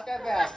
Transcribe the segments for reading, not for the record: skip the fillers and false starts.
Not that bad.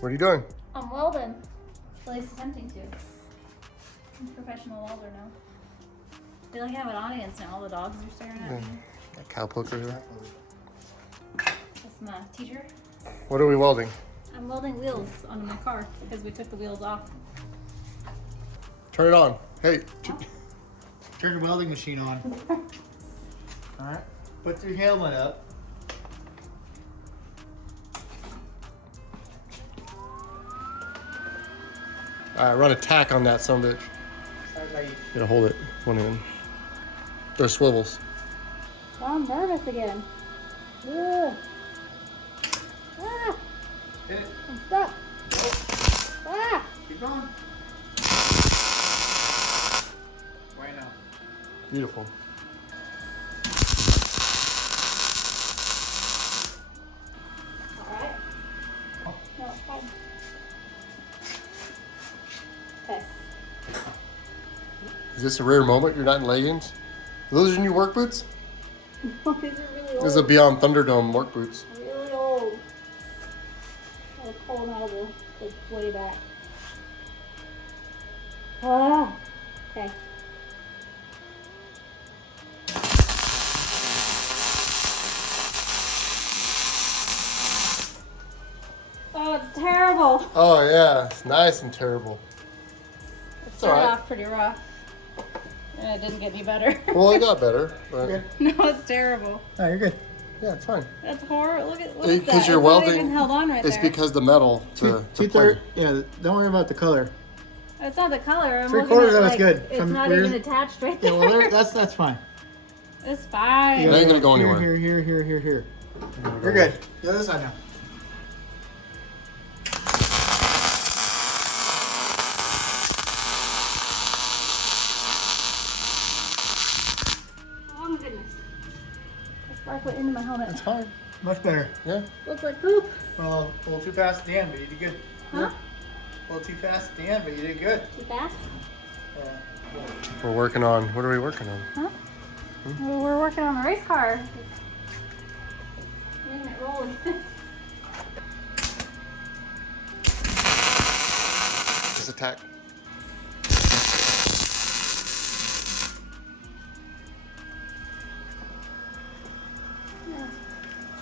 What are you doing? I'm welding. At least attempting to. I'm a professional welder now. I feel like I have an audience now. All the dogs are staring at me. Got cowpoke over there. That's my teacher. What are we welding? I'm welding wheels on my car because we took the wheels off. Turn it on. Hey. Turn the welding machine on. Alright. Put your helmet up. Run a tack on that son of a bitch. Gotta hold it one end. There's swivels. Oh, I'm nervous again. Ugh. Ah, Hit it. I'm stuck. Ah. Keep going. Right now. Beautiful. All right. No, it's fine. Okay. Is this a rare moment? You're not in leggings? Are those your new work boots? These are really old. This is a Beyond Thunderdome work boots. Really old. I was pulling out of the way back. Ah. Okay. Oh, it's terrible. Oh yeah, it's nice and terrible. It all started right. off pretty rough. And it didn't get any better. Well, it got better, but Good. No, it's terrible. No, you're good. yeah, it's fine. That's horrible. Look at what is that? Because you're It's not welding. even held on right it's there. because the metal. The plate. Yeah, don't worry about the color. It's not the color. I'm Three looking quarters at, of it's like, good. It's Some not weird- even attached right Yeah, there. well, that's fine. It's fine. It ain't gonna go anywhere. Here. You're good. Go this side now. Oh my goodness. The spark went into my helmet. It's fine. Much better. Yeah. Looks like poop. Well, a little too fast at the end, but you did good. Huh? A little too fast at the end, but you did good. Too fast? We're working on. What are we working on? Huh? Well, we're working on the race car. Making it roll. Just attack.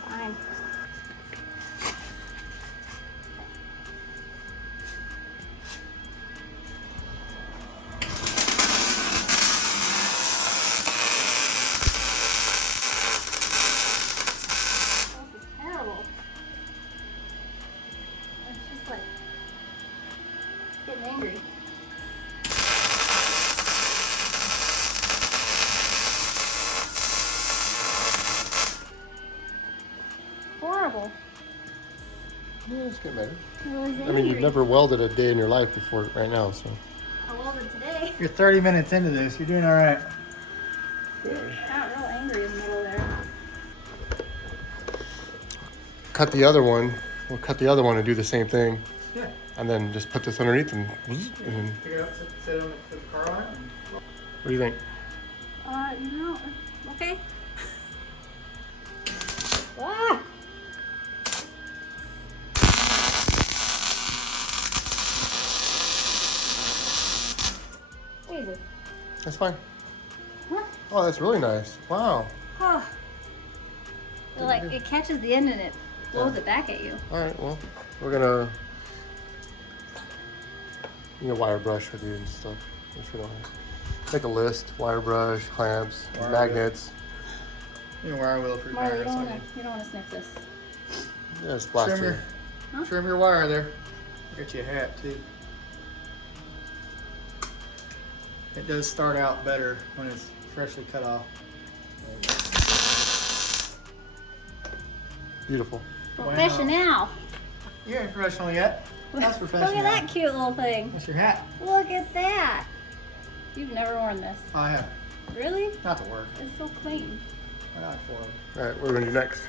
Fine. This is terrible. It's just like getting angry. Horrible. Yeah, it's getting better. Really I mean, you've never welded a day in your life before, right now, so. I welded today. You're 30 minutes into this. You're doing all right. I got real angry in the middle there. Cut the other one. We'll cut the other one and do the same thing, Yeah. and then just put this underneath and then. Pick it up, sit it on the car on it. And... What do you think? Okay. Ah! Jesus. That's fine. Huh? Oh, that's really nice. Wow. Oh. Like, it catches the end and it blows it back at you. All right. Well, we're gonna wire brush with you and stuff. Which we don't have. Make a list: wire brush, clamps, Wire magnets. You know, wire wheel for your Mario, wire. you don't want to sniff this. Yeah, it's plaster. Trim your wire there. Get you a hat too. It does start out better when it's freshly cut off. Beautiful. Professional. You ain't professional yet. That's Look professional. at that cute little thing. That's your hat. Look at that. You've never worn this. I have. Really? Not to work. It's so clean. Why not for? All right, what are we gonna do next?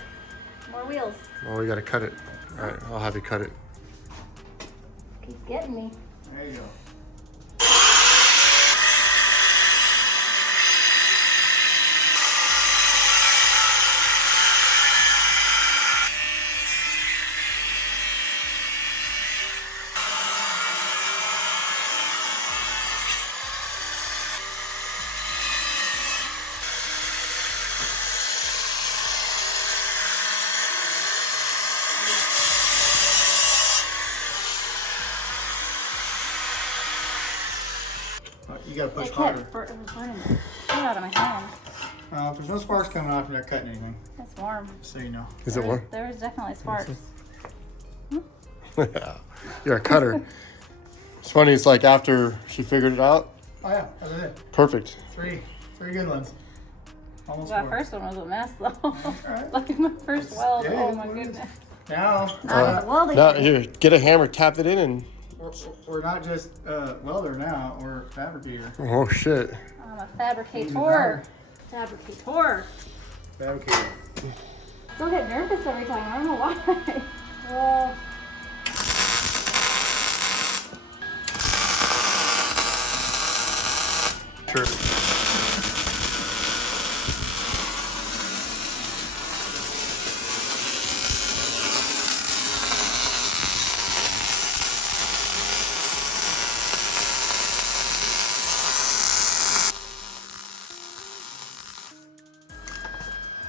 More wheels. Well, we gotta cut it. All right, I'll have you cut it. Keep getting me. There you go. You gotta push It harder. kept it was burning the shit out of my hand. If there's no sparks coming off, you're not cutting anything. It's warm. Just so you know. Is it warm? There is definitely sparks. You're a cutter. It's funny, it's like after she figured it out, Oh yeah, that's it. perfect. Three good ones. Almost That four. first one was a mess though. Alright. Like my first weld. Yeah, Oh my it is. goodness. Now, I was welding. Now, here, get a hammer, tap it in, and we're not just welder now, we're fabricator. oh shit. I'm a fabricator. Fabricator. Fabricator. Still get nervous every time. I don't know why. Well, Sure.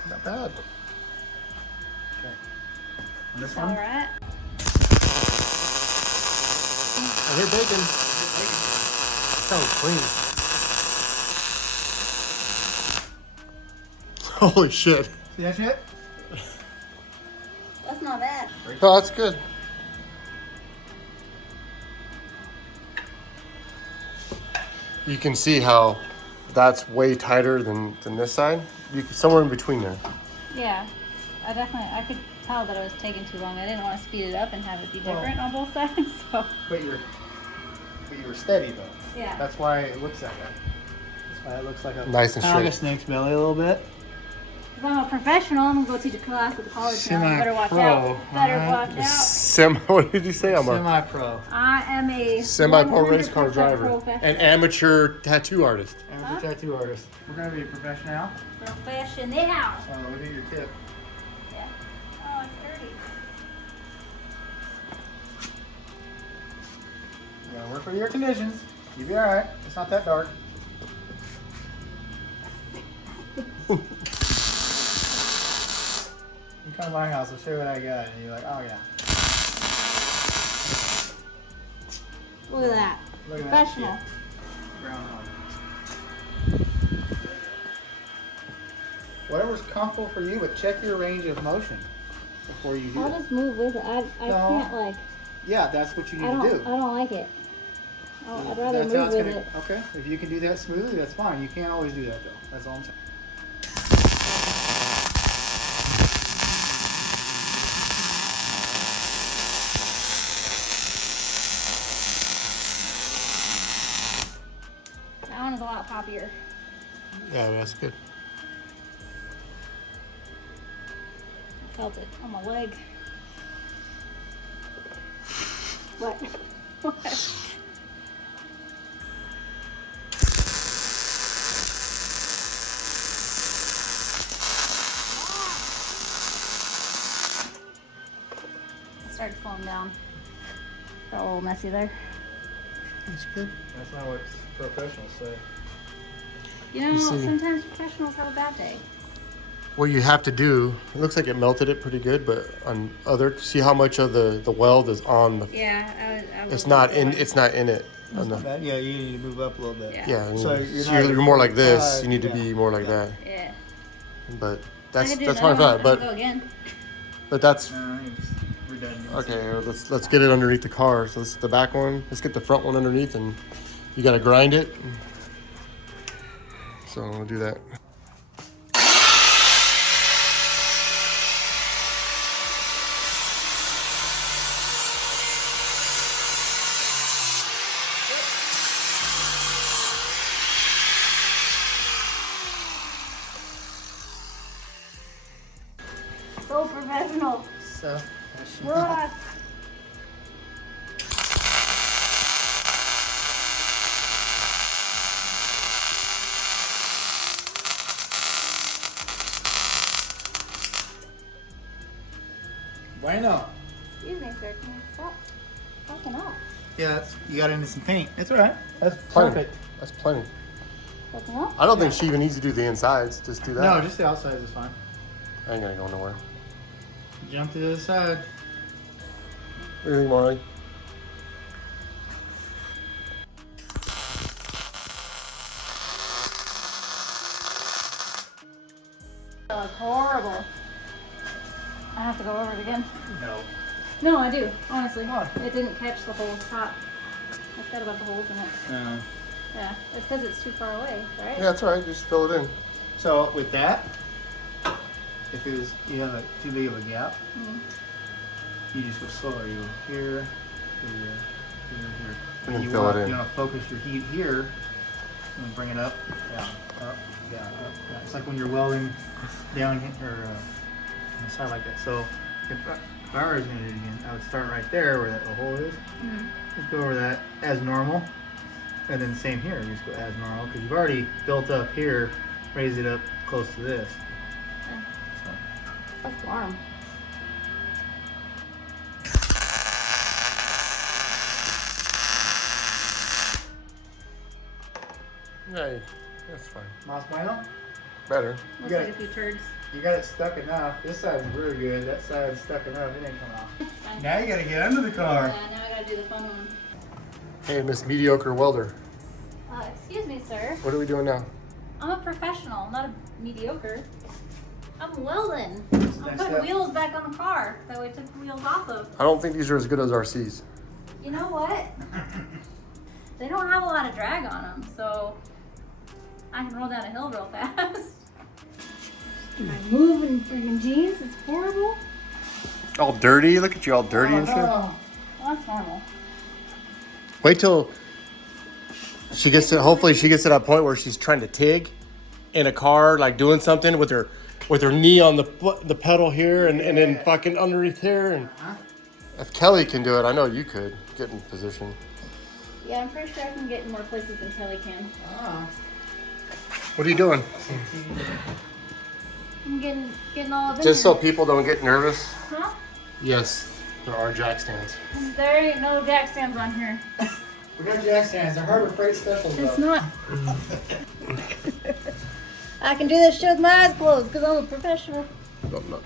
Not bad. Okay. And this all one? right. I hear bacon. Sounds clean. Holy shit. See that shit? That's not bad. Oh, that's good. You can see how that's way tighter than this side. You can, somewhere in between there. Yeah. I could tell that it was taking too long. I didn't want to speed it up and have it be different on both sides. So. But you were steady though. Yeah. That's why it looks that way. That's why it looks like a Nice and kind of like a straight. snake's belly a little bit. If I'm a professional, I'm gonna go teach a class at the college now. You better watch Semi-pro, out. Better alright? watch out. What did you say? I'm a Semi-pro. I am a semi-pro race car 100% driver. professional. An amateur tattoo artist. Amateur tattoo artist. We're gonna be professional. Professional. So look at your tip. Yeah. Oh, it's dirty. You gotta work for your conditions. You'll be alright. It's not that dark. You come to my house, I'll show you what I got, and you're like, oh yeah. Look at that. Look at Professional. that shit. Groundhog. Whatever's comfortable for you, but check your range of motion before you do I'll it. just move with it. I No. can't like. Yeah, that's what you need I to do. don't like it. I'd rather That's how move it's with gonna- it. Okay, if you can do that smoothly, that's fine. You can't always do that though. That's all I'm saying. That one is a lot poppier. Yeah, that's good. I felt it on my leg. What? What? I started slowing down. Got a little messy there. That's good. That's not what professionals say. You know, You see- sometimes professionals have a bad day. What you have to do, it looks like it melted it pretty good, but on other, see how much of the weld is on the, Yeah, I was it's not in it. That's not bad. Yeah, you need to move up a little bit. Yeah. Yeah, So you're more like this. You need to yeah. be more like that. Yeah. But I that's could do that's another fine. one, But Go again. but that's It's redundant. okay. Let's get it underneath the car. So this is the back one. Let's get the front one underneath, and you got to grind it. So we'll do that. So professional. So, Ugh. bueno. Excuse me, sir. Can you stop fucking up? Yeah, you got into some paint. It's all right. That's Plenty. perfect. That's plenty. Fucking up? I don't think she even needs to do the insides. Just do that. No, just the outside is fine. I ain't gonna go nowhere. Jump to the side. What do you think, Marley? That was horrible. I have to go over it again. No. No, I do. Honestly, Why? it didn't catch the whole top. It's got about the holes in it. No. Yeah, it's because it's too far away, right? Yeah, that's all right. Just fill it in. So with that, if it was you have too big of a gap, you just go slower. You go here, here, here. And then you fill want, it in. You want to focus your heat here and bring it up, down, up, down, up, down. It's like when you're welding down here or on the side like that. So if I were going to do it again, I would start right there where that the hole is. Just go over that as normal. And then same here, you just go as normal because you've already built up here, raise it up close to this. Yeah. So. That's warm. Hey, that's fine. Mas bueno? Better. Looks got like it. a few turds. You got it stuck enough. This side's really good. That side's stuck enough. It ain't coming off. It's fine. Now you gotta get under the car. Yeah, now I gotta do the fun one. Hey, Miss Mediocre Welder. Excuse me, sir. What are we doing now? I'm a professional, not a mediocre. I'm welding. I'm Next putting step. wheels back on the car that we took the wheels off of. I don't think these are as good as RCs. You know what? They don't have a lot of drag on them, so I can roll down a hill real fast. I'm moving freaking jeans. It's horrible. All dirty. Look at you, all dirty and shit. Well, that's normal. Wait till she gets to. Hopefully, she gets to that point where she's trying to TIG in a car, like doing something with her knee on the pedal here, and then fucking underneath here. And if Kelly can do it, I know you could get in position. Yeah, I'm pretty sure I can get in more places than Kelly can. What are you doing? I'm getting all up in Just so here. people don't get nervous. Huh? Yes, there are jack stands. There ain't no jack stands on here. We got jack stands. They're Harbor Freight specials It's though. not. I can do this shit with my eyes closed because I'm a professional. No, no.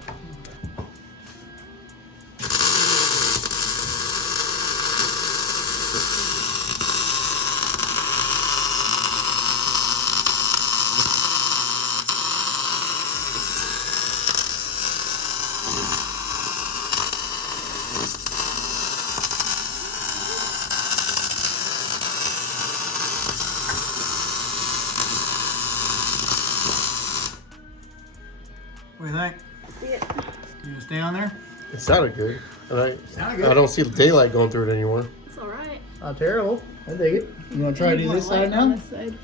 What do you think? See it. You gonna stay on there? It sounded good. And Sounded good. I don't see the daylight going through it anymore. It's alright. Not terrible. I dig it. You wanna try to do this side now? This side.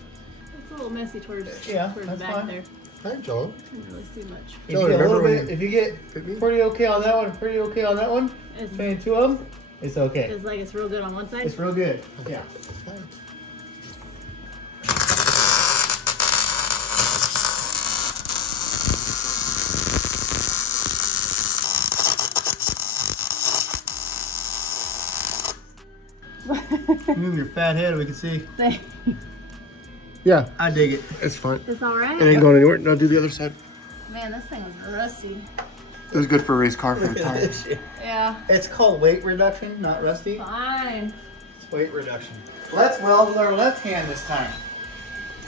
It's a little messy towards Yeah, the that's back fine. there. Hey, John. Can't really see much. If you Joey, get a little remember bit, if you get Pick me? pretty okay on that one, pretty okay on that one, It's, between two of them, it's okay. it's like it's real good on one side. It's real good. Yeah. Move your fat head, we can see. Yeah, I dig it. it's fine. It's alright. It ain't going anywhere. Now do the other side. Man, this thing was rusty. It was good for a race car for the tires. Yeah. It's called weight reduction, not rusty. Fine. It's weight reduction. Let's weld with our left hand this time.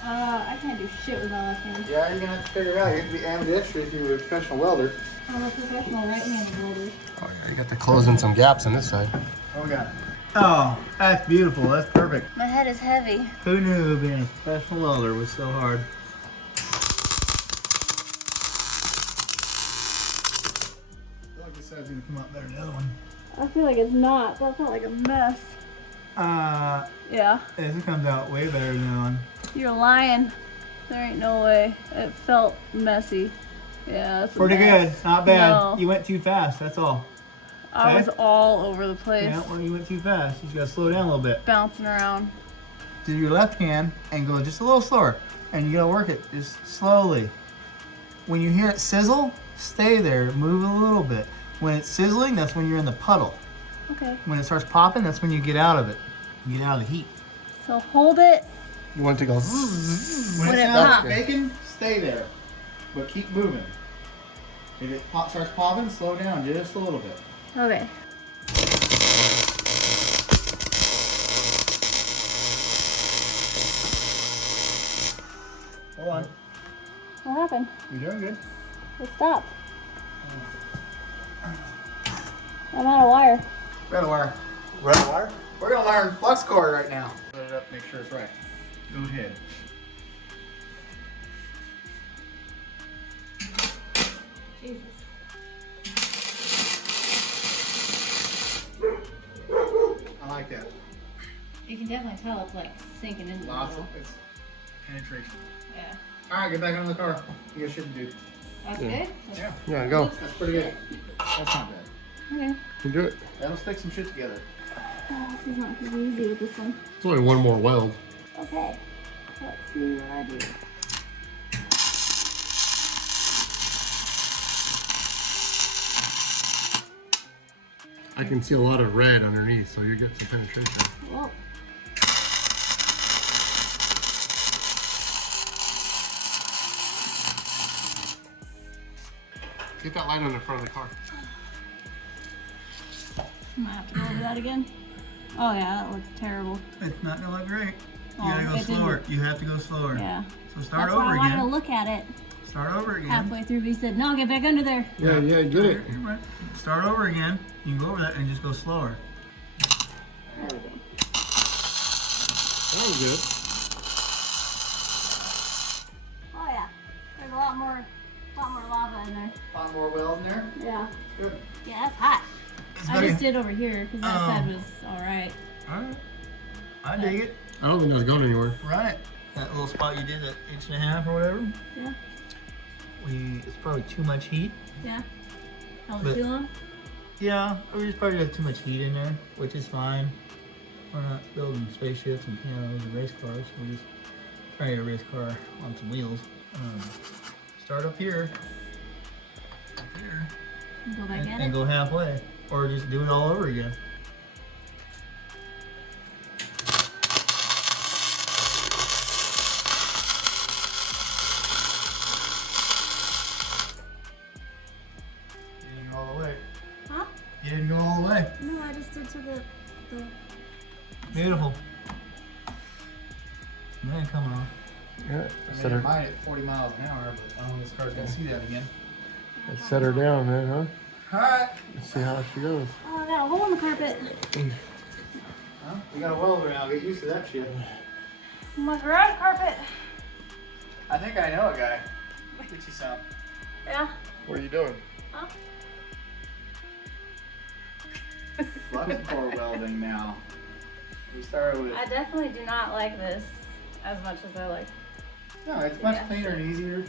I can't do shit with my left hand. Yeah, you're gonna have to figure it out. You have to be ambidextrous if you're a professional welder. I'm a professional right-handed welder. Oh yeah, you got to close in some gaps on this side. Oh, we got it. Oh, that's beautiful. That's perfect. My head is heavy. Who knew being a professional welder was so hard? I feel like this side's gonna come out better than the other one. I feel like it's not. That felt like a mess. Yeah. This comes out way better than the other one. You're lying. There ain't no way. It felt messy. Yeah, that's a Pretty mess. good. Not bad. No. You went too fast. That's all. I Okay. was all over the place, Yeah, well, you went too fast. You just gotta slow down a little bit. bouncing around. Do your left hand and go just a little slower. And you gotta work it just slowly. When you hear it sizzle, stay there. Move a little bit. When it's sizzling, that's when you're in the puddle. Okay. When it starts popping, that's when you get out of it. You get out of the heat. So hold it. You want it to go. When When it it sounds pops. like bacon, stay there. But keep moving. If it starts popping, slow down just a little bit. Okay. Hold on. What happened? You're doing good. It stopped. I'm out of wire. Red wire. Red wire? We're gonna learn flux cord right now. Put it up, make sure it's right. Go ahead. Jesus. I like that. You can definitely tell it's like sinking into the Lots metal. of it's penetration. Yeah. All right, get back on the car. You guys shouldn't do. That's Yeah. good? Yeah, Yeah, go. that's pretty good. That's not bad. Okay. You do it. That'll stick some shit together. Oh, this is not gonna be easy with this one. It's only one more weld. Okay. Let's see what I do. I can see a lot of red underneath, so you get some penetration. Well, Get that light on the front of the car. I'm gonna have to go over that again. Oh yeah, that looks terrible. It's not gonna look great. You Oh, gotta go it didn't- slower. You have to go slower. Yeah. So start That's why I over wanted to again. look at it Start over again. halfway through. But he said, "No, get back under there." Yeah, get it. You're right. Start over again. You can go over that and just go slower. There we go. That was good. Oh yeah, there's a lot more lava in there. A lot more weld in there. Yeah. Good. Yeah, that's hot. It's I very- just did over here because that Oh. side was all right. All right. I dig it. I don't think that's going anywhere. Run it. That little spot you did, that 1.5 inches or whatever. Yeah. It's probably too much heat. Yeah. Held But- it too long. Yeah, we just probably got too much heat in there, which is fine. We're not building spaceships and pianos and race cars. We're just trying to get a race car on some wheels. Start up here. Up here. And go back at And it. go halfway. Or just do it all over again. You didn't go all the way. Huh? You didn't go all the way. No, I just did to the. Beautiful. Man, coming off. Yeah, I set mean, her, it might at 40 miles an hour, but I don't know if this car's gonna see that again. set her down, man, huh? Alright. Let's see how she goes. Oh, I got a hole in the carpet. Huh? We got a welder now. Get used to that shit. My garage carpet. I think I know a guy. Get you some. Yeah. What are you doing? Huh? Flux core welding now. We started with. I definitely do not like this as much as I like. No, it's much Yeah. cleaner and easier.